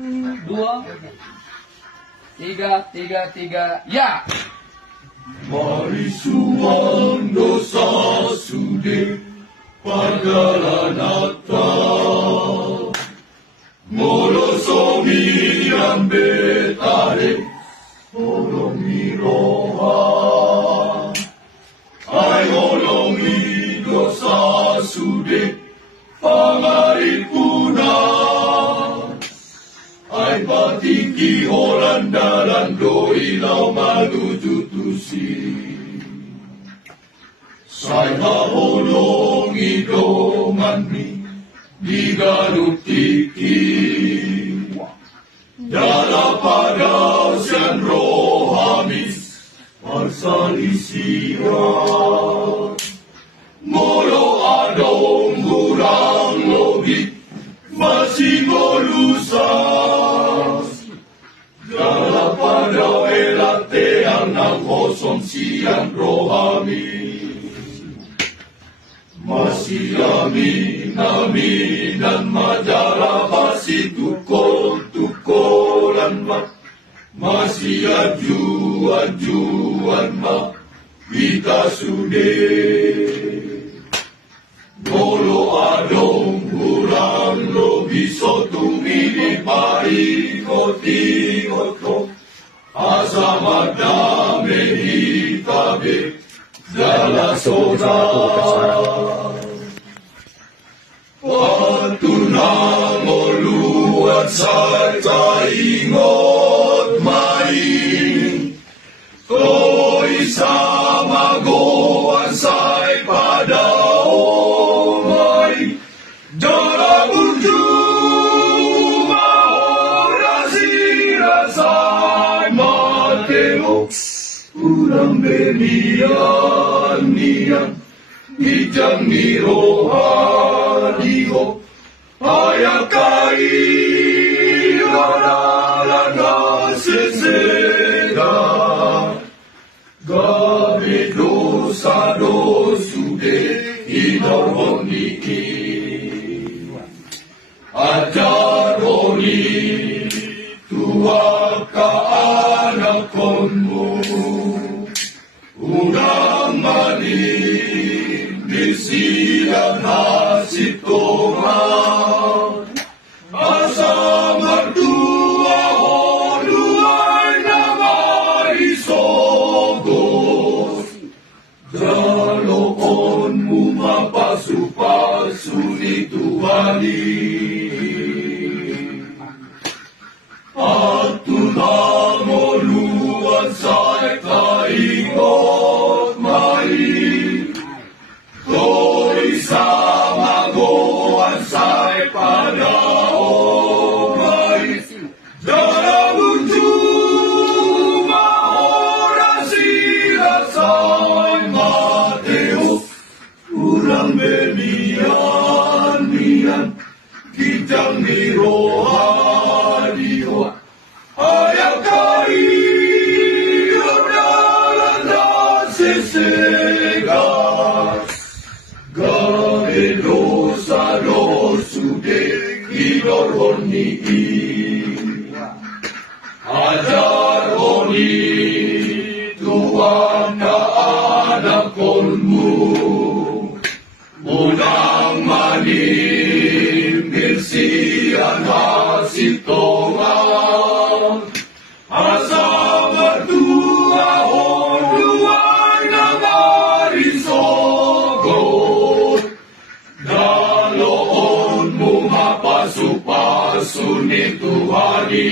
Dua, tiga, ya! Mari suang dosa sudi padalah Natal. Molo somi ambe tarik olongi roha. Ai olongi dosa sudi pangaripuna. Ai patiki holandaran doi lau maluju tusi. Sai haolongi domani di Garut tiki. Dala pada sian rohamis marsalisia. Molo adong burang logik masih golusas. Dala pada elate ang kosong siang rohamis. Masih amin dan majalah masih tukol-tukolan mak. Masih ajuan mak kita sudah. Molo adong kurang lo biso tumili pari koti oto. Asam adame hitabe jala soda. Patunang oluan sa ingot main. Koi sama goan say pada omay. Jala burju maorasi rasay mateo. Urang benian niyan Ijang ni rohaniho ayakai ranalan seseda gabe dosa dosude idoroni ajaroni tua ka anakonmu unang mani siang nasib Tuhan asam dua duai nama isogos jaloonmu mapasu-pasu ni Tuhani atunang oluan say kaingot main. Koi sama goan say pada omay. Jala bunju maorasi rasay mateo. Urang benian kijang ni rohaniho. Ayakai obdalan dan sesegas. Gabe dosa dosude idoroni ajar oni Tuhan ka anakonmu unang manim bersihan hasil tongan asam berdua honduan nangarisogot daloonmu mapasu-pasu ni Tuhani